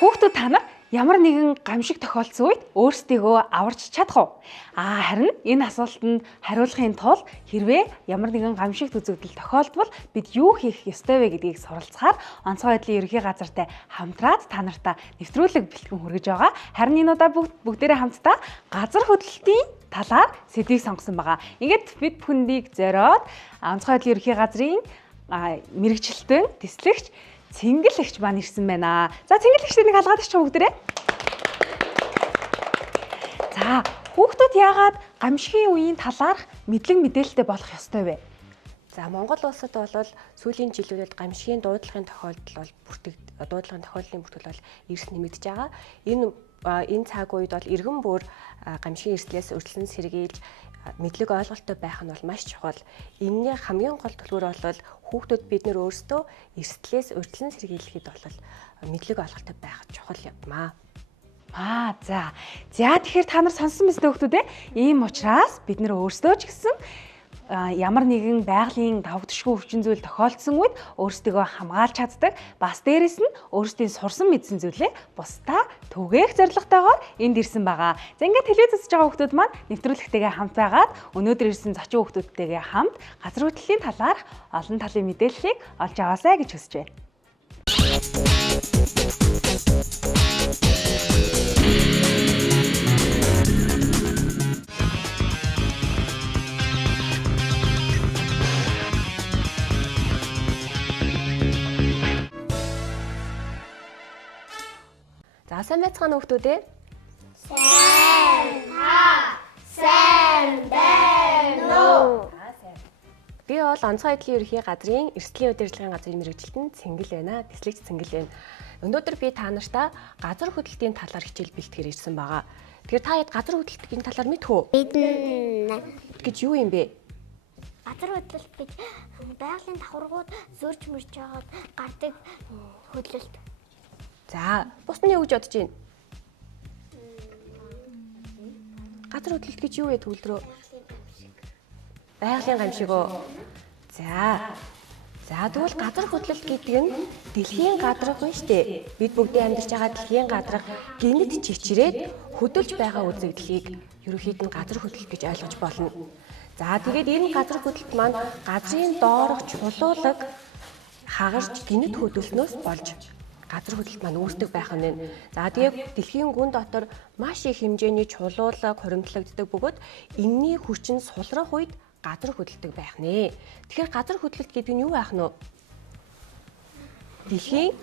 Хүүхдүүд та нар ямар нэгэн гамшиг тохиолдсон үед өөрсдийгөө аварч чадах уу? Харин энэ асуултанд хариулахын тулд хэрвээ ямар нэгэн гамшигт үзэгдэл тохиолдвол бид юу хийх ёстой вэ гэдгийг суралцахаар онцгой байдлын ерөнхий газартай хамтраад та нартай нэвтрүүлэг бэлтгэн хүргэж байгаа. Харин энэ удаа бүгдээрээ хамтдаа газар хөдлөлтийн талаар сэдвийг сонгосон байгаа. Ингээд бид бүхэндийг зориод онцгой байдлын ерөнхий газрын мэрэгчлэлтэн тэслэгч Цэнгэлэгч маань ирсэн байна. За цэнгэлэгчдийг халгаад ирчих бүгдээрээ. За хүүхдүүд яагаад гамшигын үеийн талаарх мэдлэг мэдээлэлтэй болох ёстой вэ? За Монгол улсад бол сүүлийн жилүүдэд гамшигын дуудлагын тохиолдол бол бүртгэл бол эрс нэмэгдэж байгаа. Энэ цаг үед бол иргэн бүр гамшигын эрслээс өрчлөн сэргийлж мэдлэг ойлголттой байх нь бол маш чухал. Энэний хамгийн гол төлбөр бол хүүхдүүд бид нэр өөрсдөө эрсдлээс өрчлөн сэргийлэхэд бол мэдлэг ойлголттой байх чухал юмаа. За тэгэхээр та нар сонссон мэт хүүхдүүд ийм учраас бид нэр өөрсдөө ч гэсэн ямар нэгэн байгалийн давагдшгүй хүчин зүйл тохиолдсон үед өөрсдийгөө хамгаалж чаддаг. Бас дээрэс нь өөрсдийн сурсан мэдсэн зүйлээ бусдаа түгээх зорилготойгоор энд ирсэн байгаа. За ингээд телевиз үзэж байгаа хүүхдүүд маань нэвтрүүлэгтэйгээ хамт байгаад өнөөдөр ирсэн зочин хүүхдүүдтэйгээ хамт газар хөдлөлийн талаарх олон талын мэдээллийг олж аваасай гэж хүсэж байна. За сайн байцгаана хүүхдүүд ээ. Сайн байна уу? Би бол онцгой байдлын ерөнхий газрын эрсдлийн удирдлагын газрын мэрэгчлэлтэн Цэнгэл байна. Тэслэгч Цэнгэл байна. Өнөөдөр би та нартай газар хөдлөлтийн талаар хичээл бэлтгэхээр ирсэн байгаа. Тэгэхээр та хэд газар хөдлөлтийн талаар мэдэх үү? Мэднэ. Гэж юу юм бэ? Газар хөдлөлт гэж байгалийн давхаргууд зөрж мөрж байгаад гардаг хөдлөлт. За, бус нь юу гэж бодож байна? Газар хөдлөлт гэж юу вэ төвлөрөө? Байгалийн гамшиг уу? За тэгвэл газар хөдлөлт гэдэг нь дэлхийн гадарга байна шүү дээ. Бид бүгдээ амьдарч байгаа дэлхийн гадарга гинэд чичрээд хөдөлж байгаа үзэгдлийг ерөнхийд нь газар хөдлөлт гэж ойлгож болно. За тэгээд энэ газар хөдлөлт маань газрын доорх чулуулаг хагарч гинэд хөдөлснөөс болж газар хөдлөлт маань үүсдэг байх нь байна. За тэгээд дэлхийн гүн дотор маш их хэмжээний чулуулаг хуримтлагддаг бөгөөд энэний хүчин сулрах үед газар хөдлөлтөг байх нэ. Тэгэхээр газар хөдлөлт гэдэг нь юу байх нь вэ? Дэлхийн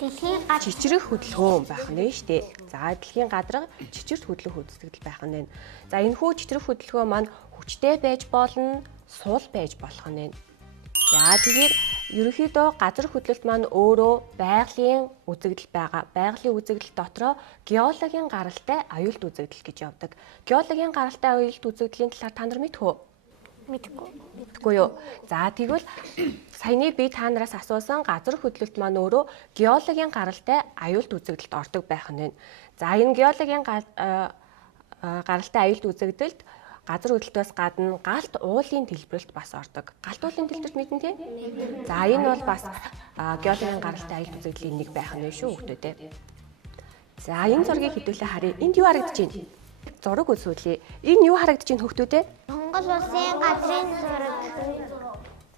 чичрэх хөдөлгөөн байх нь шүү дээ. За дэлхийн гадарга чичирт хөдлөх үзэгдэл байх нь байна. За энэ хүү чичрэх хөдөлгөөн маань хүчтэй байж болно, суул байж болох нь байна. За тэгээд ерөнхийдөө газар хөдлөлт маань өөрөө байгалийн үзэгдэл байгаа. Байгалийн үзэгдэл дотроо геологийн гаралтай аюулт үзэгдэл гэж явдаг. Геологийн гаралтай аюулт үзэгдлийн талаар та нар мэдэх үү? Мэдгүй юу? За тэгвэл саяны би та нараас асуусан газар хөдлөлт маань өөрөө геологийн гаралтай аюулт үзэгдэлд ордог байх нь байна. За энэ геологийн гаралтай аюулт үзэгдэлд газар хөдлөлтөөс гадна галт уулын дэлбэрэлт бас ордог. Галт уулын дэлбэрэлт мэднэ тий? За энэ бол бас геологийн гаралтай аюулт үзэгдлийн нэг байх нь шүү хүүхдүүдээ. За энэ зургийг хэдүүлээ харъя. Энд юу харагдаж байна? Зураг үзүүлье. Энэ юу харагдаж байна хүүхдүүдээ? Монгол улсын газрын зураг.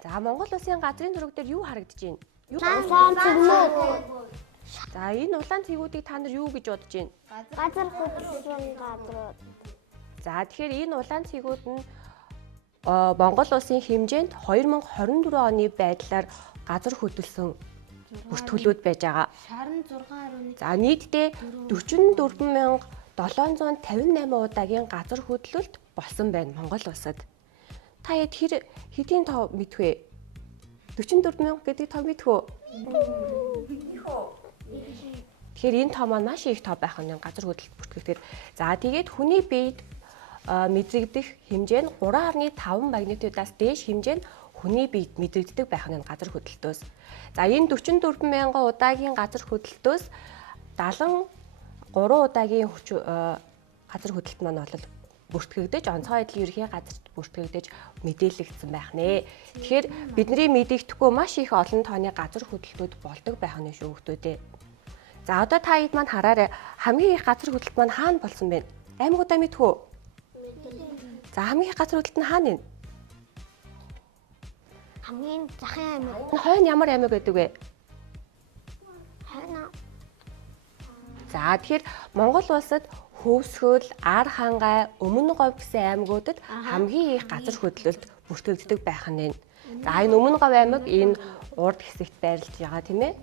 За Монгол улсын газрын зураг дээр юу харагдаж байна? Улаан цэгнүүд. За энэ улаан цэгүүдийг та нар юу гэж бодож байна? Газар хөдлөлийн газрууд. За тэгэхээр энэ улаан цэгүүд нь Монгол улсын хэмжээнд 2024 оны байдлаар газар хөдлөсөн бүртгүүлүүд байж байгаа. Шарын 6.1. За нийтдээ 44758 удаагийн газар хөдлөлт болсон байна Монгол улсад. Та хэдийн тоо мэдэх вэ? 44000 гэдэг тоо мэдэх үү? Тэгэхээр энэ тоо маань маш их тоо байх нь газар хөдлөлт бүртгэгдээд за тэгээд хүний биед мэдрэгдэх хэмжээ нь 3.5 магнитудаас дээш хэмжээ нь хүний биед мэдрэгддэг байх нь газар хөдлөлтөөс. За энэ 44 мянган удаагийн газар хөдлөлтөөс 73 удаагийн газар хөдлөлт маань бол бүртгэгдэж онцгой байдлын ерхий газарт бүртгэгдэж мэдээлэгдсэн байх нэ. Тэгэхээр бидний мэдэгдэхгүй маш их олон тооны газар хөдлөлтүүд болдог байх нь шүү хүмүүстээ. За одоо та хэд маань хараарай. Хамгийн их газар хөдлөлт маань хаана болсон бэ? Аймагуудаа мэдэх үү? За хамгийн их газар хөдлөлт нь хаана вэ? Хамгийн захын аймаг. Хойно ямар аймаг байдаг вэ? Хойно. За тэгэхээр Монгол улсад Хөвсгөл, Ар хангай, Өмнө говь гэсэн аймагуудад хамгийн их газар хөдлөлт бүртгэгддэг байх нь. За энэ Өмнө говь аймаг энэ урд хэсэгт байрлаж байгаа тийм ээ.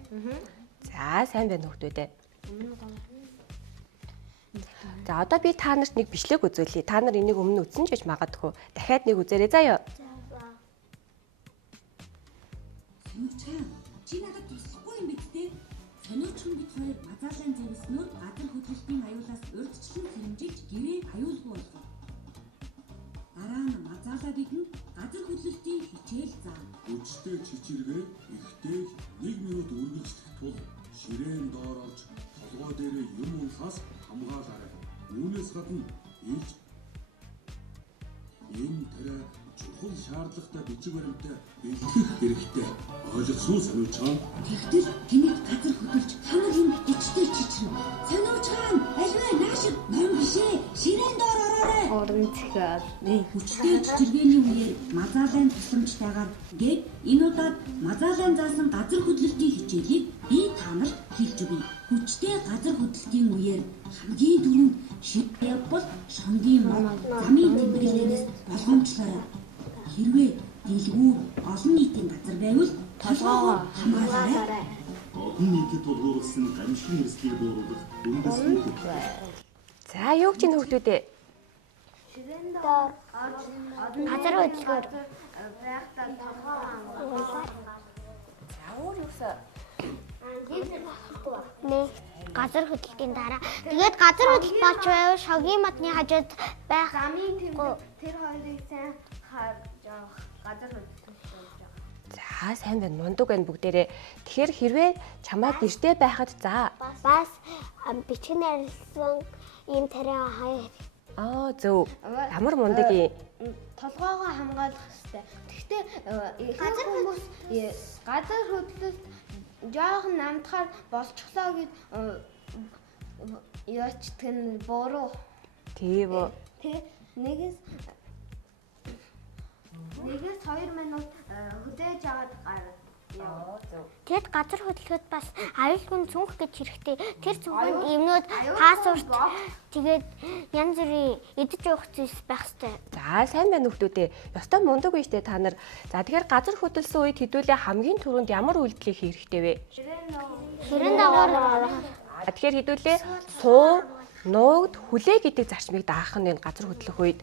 За сайн байна хүмүүстээ. За одоо би та нарт нэг бичлэг үзүүлье. Та нар энийг өмнө үзсэн ч гэж магадгүй. Дахиад нэг үзээрэй заяа. Чи надад туслахгүй юм биз дээ? Сониучхан бид хоёр мазаалан зэвснөөр газар хөдлөлтийн аюулаас урьдчилан сэрэмжилж гэрээ аюулгүй болгов. Дараа нь мазаалаа бидэнд газар хөдлөлтийн хичээл заа. Өчтөө чичиргээ ихтэй 1 минут үргэлжлэх тул ширээн доор орж толгой дээрээ юм унахаас хамгаалаарай. Үүнээс гадна ийж энэ тэрэ чухал шаардлагатай бичиг баримттай бэлтгэх хэрэгтэй. Ойлгосон уу сониучхан? Тэгтэл тэнийд газар хөдлөж хамаг юм өчтөө чичрэн. Сониучхан альваа наашид ном бишээ. Ширээн доор ороорой. Орон цэхээ. Өчтөө чичиргээний үеэр мазаалын тусламжтайгаар гээд энэ удаад мазаалын заасан газар хөдлөлтийн хичээлийг би та нарт хэлж өгье. Өчтөө газар хөдлөлтийн үеэр хамгийн түрүүнд шид явбал шонгийн мод замын тэмдэглэлээс болгоомжлоорой. Хэрвээ дэлгүүр олон нийтийн газар байвал толгоогоо хамгаалаарай. Олон нийтэд тулгуурласан гамшигын эрсдлийг бууруулах үндэс хүүхэд. За юу гэж энэ хүмүүстээ? Доор газар хөдлөхөөр байхдаа толгоо хамгаалаа. За өөр юусаа? Нэг газар хөдлөлтийн дараа. Тэгээд газар хөдлөлт болж байвал шогийн модны хажууд байх Замын тэмдэг тэр хоёрыг сайн харж явах газар хөдлөлт болж байгаа. За сайн байна. Мундаг байна бүгдээрээ. Тэгэхээр хэрвээ чамайг гэртээ байхад за бас бичгэн арилсан ийм тариа хаяа. зөв. Ямар мундаг юм. Толгоогоо хамгаалах хэрэгтэй. Гэхдээ газар хүмүүс газар хөдлөлт жоохон намдахаар болчихлоо гэд яачдаг нь буруу. Тийм үү. Тэгээ нэгээс 2 минут хүлээж аваад гараад яа. Тэгэд газар хөдлөхөд бас аюулгүй цүнх гэж хэрэгтэй. Тэр цүнхэнд юмнууд пассворд тэгээд янз бүрийн идэж уух зүйлс байх хэрэгтэй. За сайн байна хүмүүстээ. Ёстой мундаг биш үү та нар. За тэгэхээр газар хөдлсөн үед хэдүүлээ хамгийн түрүүнд ямар үйлдэлийг хийх хэрэгтэй вэ? Ширээн дагавар Тэгэхээр хэдүүлээ суу, нуугд, хүлээ гэдэг зарчмыг даах нь энэ газар хөдлөх үед.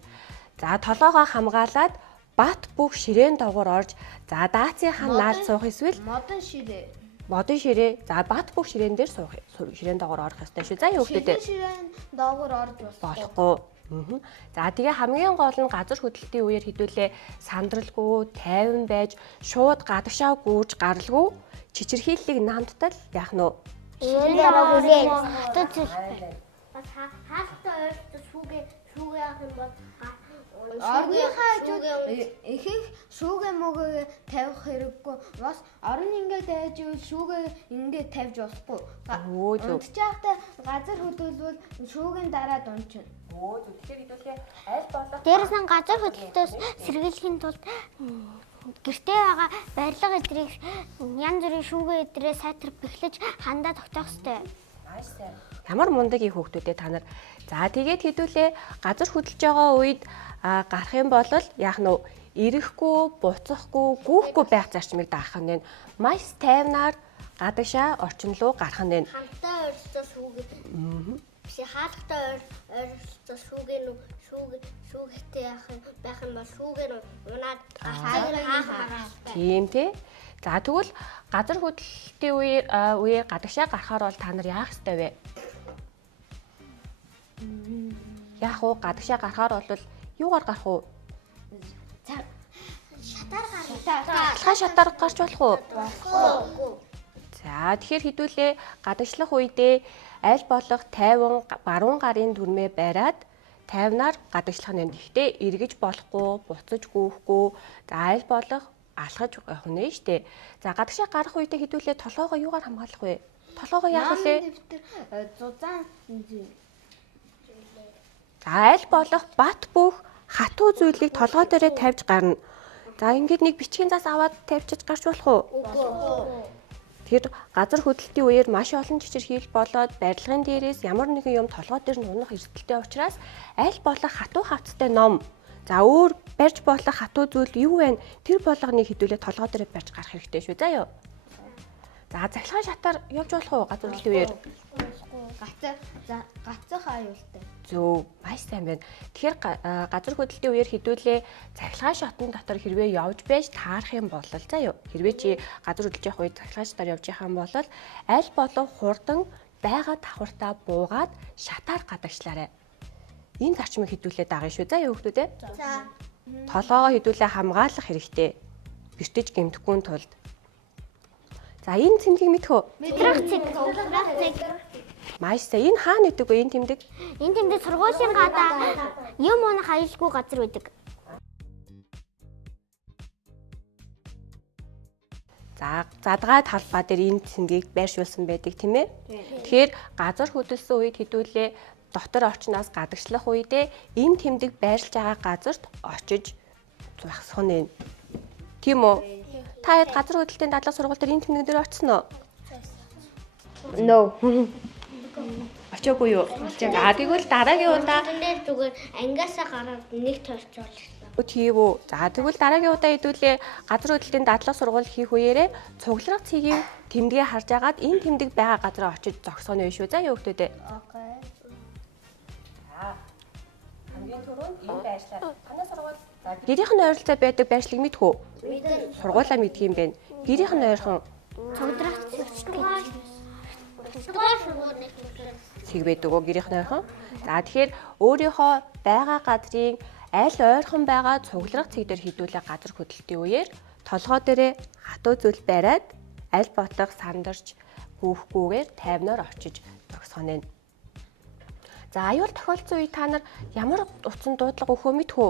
За толгоогоо хамгаалаад бат бүх ширээн доогуур орж за даацынхаа наалд суух эсвэл Модон ширээ. модон ширээ за бат бүх ширээн дээр суух ширээн доогуур орох ёстой шүү. За хүүхдүүдээ Ширээн доогуур орж болохгүй. За тэгээ хамгийн гол нь газар хөдлөлтийн үеэр хэдүүлээ сандралгүй, тайван байж, шууд гадагшаа гүйж гаралгүй, чичирхийллийг намттал яах нь вэ? ширээн дараа хүлээн хатад зүйл. Бас хаалттай ойртой шүүгээ авах юм бол орныхаа хажууд ихэнх шүүгээ мөгээ тавих хэрэггүй. Бас орон ингээд байж ивэл шүүгээ ингээд тавьж болохгүй. Унтчихтай газар хөдлөвөл шүүгийн дараа дунчна. Тэгэхээр хэдүүлээ аль болох Дээрээс нь газар хөдлөлтөөс сэргийлэхийн тулд гэртээ байгаа барилга эдрийг янз бүрийн шүүгээ эдрээ сайтар бэхлэж хандаа тогтоох ёстой. ямар мундаг их хүүхдүүдээ та нар. За тэгээд хэдүүлээ газар хөдлөж байгаа үед гарах юм бол яах нь ирэхгүй, буцахгүй, гүүхгүй байх зарчмыг даах нь маш тайвнаар гадагшаа орчин руу гарах нь. Хамтаа ойролцоо шүүгээ. Биш хаалттай ойролцоо шүүгээтэй байх юм бол шүүгээр унаад Тийм тий. За тэгвэл газар хөдлөлтийн үеэр гадагшаа гарахаар бол та нар яах ёстой вэ? Яах вэ? Гадагшаа гарахаар бол юугаар гарах уу? Шатаар гарч болох уу? За тэгэхээр хэдүүлээ гадагшлах үедээ аль болох 50 баруун гарын дүрмээ бариад 50-аар гадагшлах нь. Гэхдээ эргэж болохгүй, буцаж гүйхгүй, за аль болох алхаж явах нь штэ. За гадагшаа гарах үедээ хэдүүлээ толгоогоо юугаар хамгаалах вэ? Толгоогоо яах вэ? Зузаан. За аль болох бат бөх хатуу зүйлийг толгой дээрээ тавьж гарна. За ингээд нэг бичгийн зас аваад тавьчих гарч болох уу? Үгүй. Тэгэхээр газар хөдлөлтийн үеэр маш олон чичирхийл болоод барилгын дээрээс ямар нэгэн юм толгой дээр нь унах эрсдэлтэй учраас аль болох хатуу хавцтай ном. За өөр барьж болох хатуу зүйл юу вэ? Тэр болгоныг хэдүүлээ толгой дээр барьж гарах хэрэгтэй шүү заа юу. За цахилгаан шатаар явж болох уу газар хөдлөлтийн үеэр? Гацах аюултай. Зөв, маш сайн байна. Тэгэхээр газар хөдлөлтийн үеэр хэдүүлээ цахилгаан шатны дотор хэрвээ явж байж таарах юм бол заа юу. Хэрвээ чи газар хөдлөж явах үед цахилгаан шатаар явж байгаа юм бол аль болох хурдан байгаа давхартаа буугаад шатаар гадагшлаарай. Энэ зарчмыг хэдүүлээ дагая шүү заа юу хүмүүдээ. За. Толгоогоо хэдүүлээ хамгаалах хэрэгтэй. Бэртэж гэмтэхгүй тулд. За энэ цэмгийг мэдхүү? Мэдрэх цэг. Маш сайн. Энэ хаана гэдэг вэ энэ тэмдэг? Энэ тэмдэг сургуулийн гадаа юм унах аюулгүй газар байдаг. За задгай талбай дээр энэ цэмгийг байршуулсан байдаг тийм ээ. Тэгэхээр газар хөдлөсөн үед хэдүүлээ дотор орчноос гадагшлах үедээ энэ тэмдэг байрлаж байгаа газарт очиж зогсох нь. Тийм үү? Та хэд газар хөдлөлтийн дадлага сургууль дээр энэ тэмдэг дээр очсон уу? No. Очоогүй юу? За тэгвэл дараагийн удаа Дээр зүгээр ангиасаа гараад нэг тойрцоолсон. тийм үү. За тэгвэл дараагийн удаа хэдүүлээ газар хөдлөлтийн дадлага сургууль хийх үеэрээ цугларга цэгийн тэмдгээ харж агаад энэ тэмдэг байгаа газараа очиж зогсох нь шүү. За юу хүмүүдээ. Окей. Хамгийн түрүүнд энэ байршлаа. Танай сургууль гэрийнх нь ойролцоо байдаг байршлыг мэдхүү? Сургуулаа мэдх юм байна. Гэрийнх нь ойрхон Цогдрах цэг. цэг байдаг уу гэрийнх нь ойрхон? За тэгэхээр өөрийнхөө байгаа газрын аль ойрхон байгаа цугларга цэг дээр хідүүлээ газар хөдлөлтийн үеэр толгой дээрээ хатуу зүйл бариад аль болох сандарч гүйхгүйгээр тайвнаар очиж зогсох нь. За аюул тохиолдсон үе та нар ямар утсан дуудлага өгөхөө мэдхүү?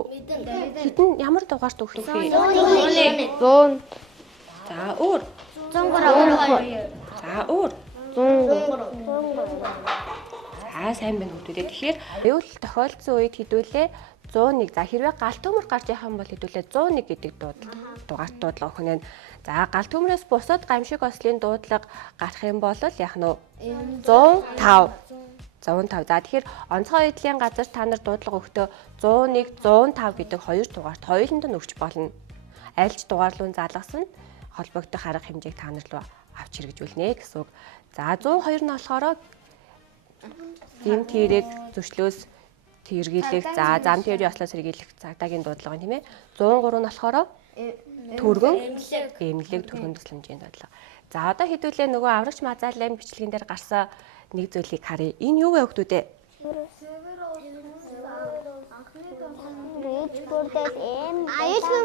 Хэдэн ямар дугаарт өгөх вэ? 100. За өөр. 102. За өөр. 100. За сайн байна хүмүүдээ. Тэгэхээр аюул тохиолдсон үед хэдүүлээ 101. За хэрвээ гал төмөр гарч явах юм бол хэдүүлээ 101 гэдэг дугаарт дуудлага өгөх нь. За гал төмрөөс бусад гамшиг ослын дуудлага гарах юм бол яах нь вэ? 105. 105. За тэгэхээр онцгой эдлийн газар та нар дуудлага өгтөө 101, 105 гэдэг хоёр дугаарт хоёуланд нь өгч болно. Альж дугаарлуун залгасан холбогдох арга хэмжээг та нар руу авч хэрэгжүүлнэ гэсэн үг. За 102 нь болохоор гэмт хэрэг зөрчлөөс тэргийлэх, за зам тэрийн ослоос сэргийлэх цагдаагийн дуудлага тийм ээ. 103 нь болохоор түргэн эмнэлэг түргэн тусламжийн дуудлага. За одоо хэдүүлээ нөгөө аврагч мазаалын бичлэгэн дээр гарсан нэг зүйлийг харъя. Энэ юу вэ хүмүүдээ? Аюулгүй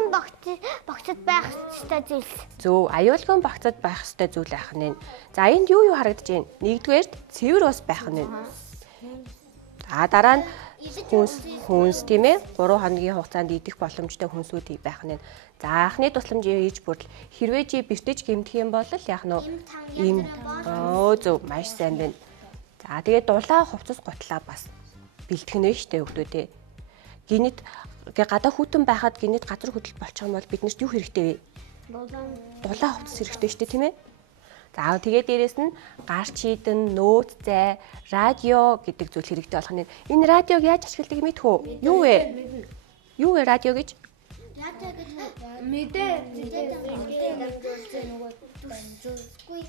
богцод байх ёстой зүйл. Зөв, аюулгүй богцод байх ёстой зүйл байх нь. За энд юу харагдаж байна? Нэгдүгээрт цэвэр ус байх нь. За дараа нь хүнс тийм ээ 3 хоногийн хугацаанд идэх боломжтой хүнсүүд байх нь. За анхны тусламжийн ээж бүрэл хэрвээ чи бэртэж гэмтэх юм бол яах нь вэ? Зөв, маш сайн байна. За тэгээд дулаан хувцас гутлаа бас бэлтгэх нь штэ хүмүүдээ. Гинэт гадаа хүтэн байхад гинэт газар хөдлөлт болчих юм бол биднэрт юу хэрэгтэй вэ? Дулаан хувцас хэрэгтэй штэ тийм ээ. За тэгээд дээрэс нь гарч хийдэн, нөөц зай, радио гэдэг зүйл хэрэгтэй болох нь. Энэ радиог яаж ашигладаг мэдхүү? Юу вэ? Юу вэ радио гэж? Радио гэж мэдээ нөгөө зүсгүй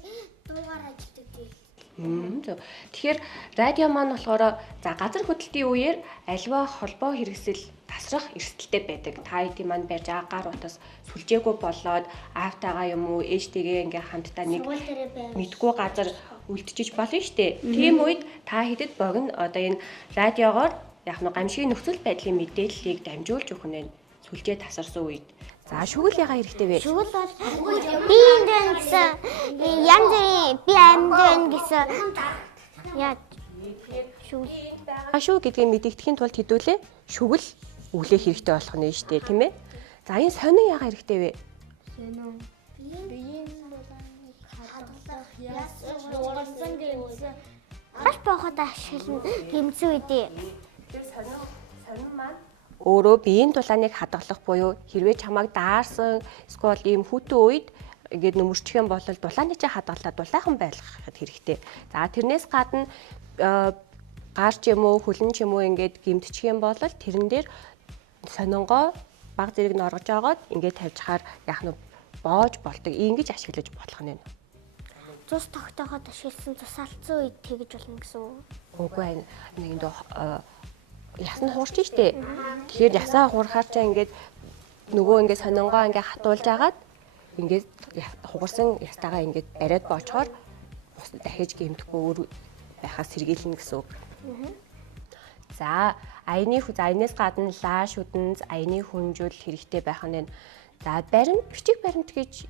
дуугаар ажилладаг зүйл. Тэгэхээр радио маань болохоор за газар хөдлөлтийн үеэр альва холбоо хэрэгсэл тасрах эрсдэлтэй байдаг. Та хэдийн маань барьж байгаа гар утас сүлжээгүй болоод аавтайгаа юм уу ээжтэйгээ ингээ хамтдаа нэг мэдгүй газар үлдчихэж болно штэ. Тийм үед та хэдэд богино одоо энэ радиогоор яг нэг гамшигын нөхцөл байдлын мэдээллийг дамжуулж өгөх нь сүлжээ тасарсан үед. За шүгэл яга хэрэгтэй вэ? Шүгэл бол биеийн дээн гэсэн янз бүрийн би амьд гэсэн яа шүгэл гэдгийг мэдэгдэхийн тулд хэдүүлээ шүгэл өглөө хэрэгтэй болох нь шүү дээ, тийм ээ. За энэ сонин яга хэрэгтэй вэ? Сонин биеийн дулааныг хадгалах яасан гэмсэн гаш бооход ашиглана гэмзүү үдээ. Тэр сонин маань өөрөө биеийн дулааныг хадгалах буюу хэрвээ чамайг даарсан эсвэл ийм хүтэн үед ингээд нөмөрчих юм бол дулааны чинь хадгалаад дулаахан байлгахад хэрэгтэй. За тэрнээс гадна гар ч юм уу хөлн ч юм уу ингээд гэмтчих юм бол тэрэн дээр сонингоо баг зэрэг нь оргож агаад ингээд тавьж хаар яах нь боож болдог. Ингэж ашиглаж болох нь. Цус тогтооход ашигласан тусаалцсан үед тэгж болно гэсэн үг. Үгүй нэг дөө яс нь хуурч штэ. Тэгэхээр ясаа хуурахаар чаа ингээд нөгөө ингээд сонингоо ингээд хатуулж агаад ингээд хугарсан ястагаа ингээд бариад боочхоор дахиж гэмтэхгүй өөр байхаас сэргийлнэ гэсэн үг. За аянаас гадна лааш үдэнц аяны хүнжүүл хэрэгтэй байх нь. За баримт бичиг баримт гэж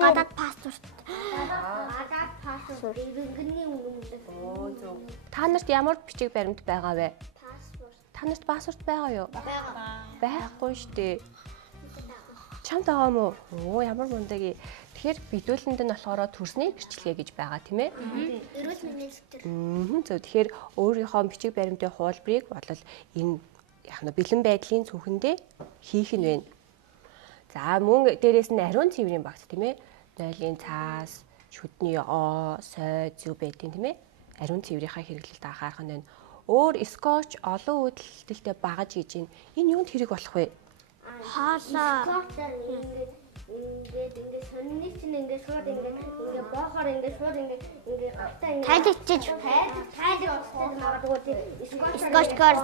гадаад паспорт. гадаад паспорт иргэний үнэмлэл. Та нарт ямар бичиг баримт байгаа вэ? Паспорт. Та нарт паспорт байгаа юу? Бага. Байхгүй штэ. Чамд байгаа мó? Оо ямар мундаг. Тэгэхээр бидүүлэнд нь болохоор төрсний гэрчлэгээ гэж байгаа тийм ээ. Эрүүл мэндийн сэдвэр. Зөв. Тэгэхээр өөрийнхөө бичиг баримтын хуулбарыг болол энэ яг нь бэлэн байдлын цүхэндээ хийх нь вэ. За мөн дээрээс нь ариун цэврийн багц тийм ээ. Нойлын цаас, шүдний оо, сой зүв байдیں۔ Тийм ээ. Ариун цэврийнхаа хэрэглэлд анхаарах нь. Өөр скотч олон үйлдэлтэй багаж хийж гин. Энэ юунд хэрэг болох вэ? Хоолоо. ингээд сонины чинь ингээд шууд ингээд боохоор ингээд шууд ингээд гартаа ингээд Тайлчиж тайлж уустай магадгүй тийм скотчгоор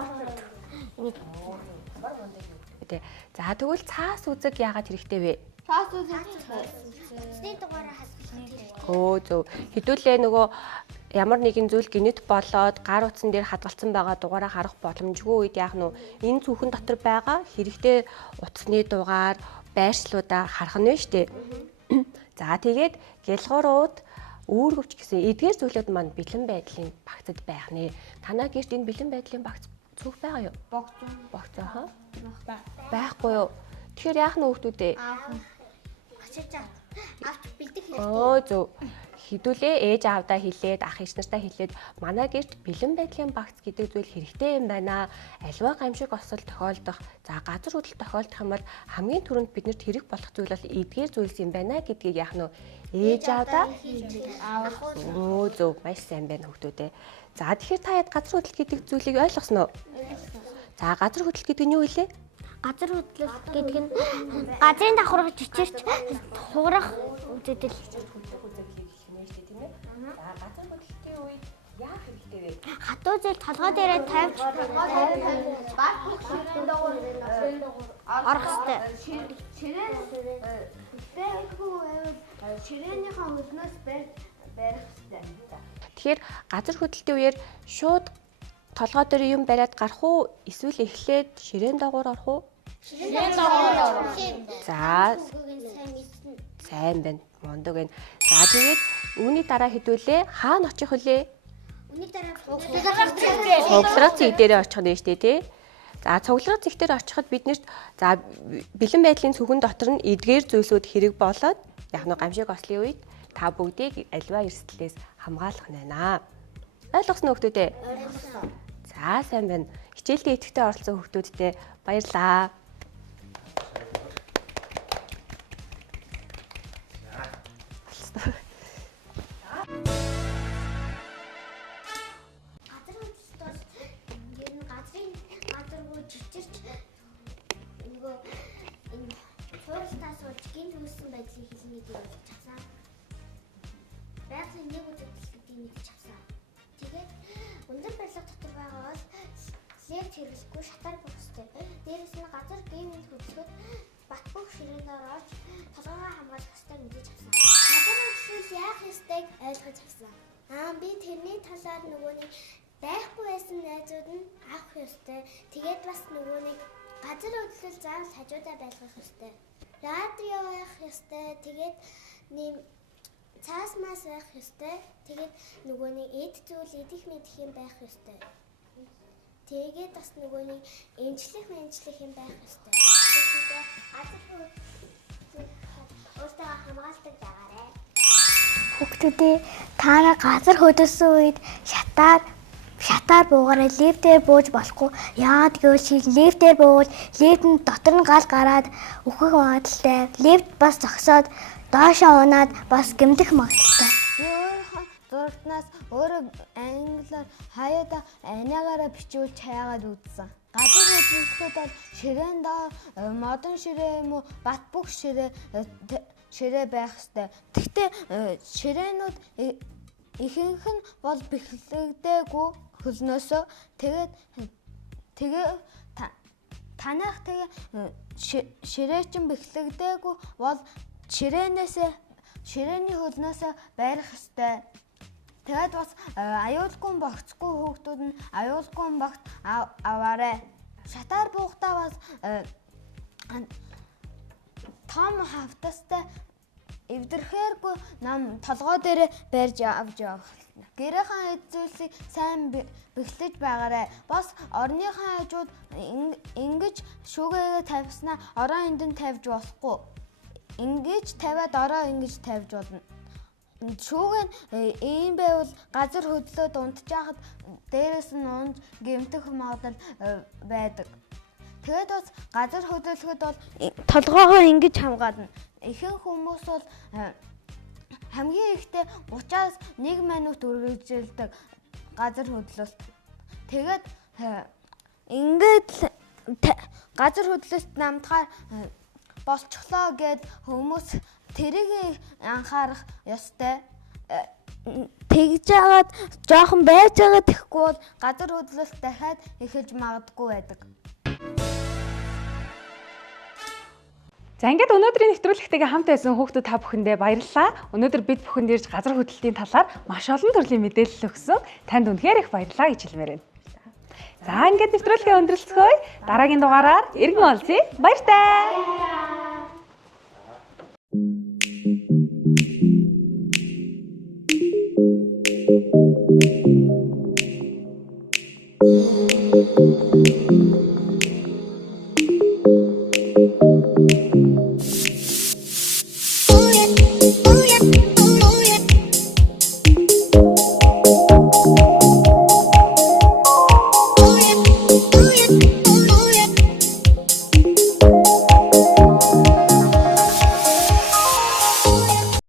За тэгвэл цаас үзэг яагаад хэрэгтэй вэ? цаас үзэх цэцний дугаараа хасгалах хэрэгтэй. Өө зөв. Хэдүүлээ нөгөө ямар нэгэн зүйл гинэт болоод гар утсан дээр хадгалсан байгаа дугаараа харах боломжгүй үед яах нь энэ цүхэн дотор байгаа хэрэгтэй утасны дугаар байршлуудаа харах нь вэ штэ. За тэгээд гялгуурууд үүргэвч гэсэн эдгээр зүйлүүд маань бэлэн байдлын багцад байх нэ. Танаа гэрт энэ бэлэн байдлын багц цүх байгаа юу? Багц аа. Байхгүй юу? Тэгэхээр яах нь хүүхдүүдээ? Ачиж авч бэлдэх хэрэгтэй. Оо зөв. Хэдүүлээ ээж аавдаа хэлээд ах ээж нартаа хэлээд манай гэрт бэлэн байдлын багц гэдэг зүйл хэрэгтэй юм байна. Аливаа гамшиг осол тохиолдох, за газар хөдлөлт тохиолдох юм бол хамгийн түрүүнд биднэрт хэрэг болох зүйл бол эдгээр зүйлс юм байна гэдгийг яах нь ээж аавдаа оо зөв маш сайн байна хүүхдүүдээ. За тэгэхээр та яд газар хөдлөлт гэдэг зүйлийг ойлгосноо? За газар хөдлөлт гэдэг нь юу вэ? Газар хөдлөлт гэдэг нь газрын давхарга жичирч хуурах үзэгдэл. Хатуу зээл толгой дээрээ тавьж баг бүхний дагуур орох хэрэгтэй. Ширээнийхээ хөлнөөс барих хэрэгтэй. Тэгэхээр газар хөдлөлтийн үеэр шууд толгой дээр юм бариад гарах уу? Эсвэл эхлээд ширээн дагуур орох уу? Ширээн дагуур орох. За сайн байна. Мондог байна. За тэгээд үүний дараа хэдүүлээ хаана очих вүлээ? Үүний дараа Цуглараа цэг дээр очих нь шүү дээ тий. За цуглараа цэг дээр очиход биднэрт за бэлэн байдлын цүхэн дотор нь эдгээр зүйлсүүд хэрэг болоод яг нэг гамшиг ослын үед та бүгдийг альва эрсдлээс хамгаалах нэ. Ойлгосноо хүүхдүүдээ? Ойлгосон. За сайн байна. Хичээлдээ идэвхтэй оролцсон хүүхдүүдтэй баярлалаа. Жичирч нөгөө энэ хууралтаас болж гинт үүссэн байдлыг хэлнэ гэдэг нь часаа. Байгалийн нэг үзэг зэвж хэрэглэхгүй шатаар буух ёстой. Дээрээс нь газар геймэнд хөдөлгөд бат бөх ширээнд орж толгойгоо хамгаалах ёстой мэдээж авсан. Газар хөдлөл яах ёстойг ойлгож авсан. Би тэрний талаар нөгөөний байхгүй байсан найзууд нь авах ёстой. Тэгээд бас нөгөөний газар хөдлөл заавал хажуудаа байлгах ёстой. Радио байх ёстой. Тэгээд нэм цаас мас байх ёстой. Тэгээд нөгөөний эд зүйл идэх мэдэх юм байх ёстой. Тэгээд бас нөгөөний эмчлэх юм байх ёстой. Тэгээд газар хөдлөл өөртөө хамгаалдаг дагаарай. Хүүхдүүдээ та нар газар хөдлөсөн үед шатаар буугаараа лифтээр бууж болохгүй. Яагаад гэвэл лифтээр буувал лифтийн дотор нь гал гараад үхэх магадaltaй. Лифт бас зогсоод доошоо унаад бас гэмтэх магадaltaй. Би өөрийнхөө зурагтнаас өөрөө англиар хаяада анаагаараа бичүүлж хаяагаад үзсэн. Газар хөдлөлтөд бол ширээн доо модон ширээ юм уу бат бөх ширээ байх ёстой. Гэхдээ ширээнүүд ихэнх нь бол бэхлэгдээгүй хөлнөөсөө тэгээд танах ширээчин бэхлэгдээгүй бол ширээний хөлнөөсөө байрах ёстой. Тэгээд бас аюулгүй богцгүй хүүхдүүд нь аюулгүй богт аваарай. Шатаар буухдаа бас том хавтастай эвдэрхээргүй нам толгой дээр барьж авч явах. Гэрээхэн эзүүлсийг сайн бэхлэж байгаарай. Бас орныхон хажууд ингэж шүүгээгээ тавьснаа ороо энд нь тавьж болохгүй. Ингэж тавиад ороо ингэж тавьж болно. Шүүгээ ийм байвал газар хөдлөөд унтчихад дээрээс нь унж гэмтэх магадлал байдаг. Тэгээд бас газар хөдлөхөд бол толгоогоо ингэж хамгаална. Ихэнх хүмүүс бол хамгийн ихдээ 30-аас 1 минут үргэлжилдэг газар хөдлөлт. Тэгээд ингээд газар хөдлөлт намдахаар болчихлоо гэд хүмүүс тэрийг анхаарах ёстой. Тэгж жагаад жоохон байж байгаа тэхгүй бол газар хөдлөлт дахиад эхэлж магадгүй байдаг. За ингээд өнөөдрийн нэвтрүүлэгтэйгээ хамт байсан хүүхдүүд та бүхэндээ баярлалаа. Өнөөдөр бид бүхэнд ирж газар хөдлөлтийн талаар маш олон төрлийн мэдээлэл өгсөн. Танд үнэхээр их баярлалаа гэж хэлмээр байна. За ингээд нэвтрүүлгээ өндөрлцгөөе. Дараагийн дугаараар иргэн олзъя. Баяр таа.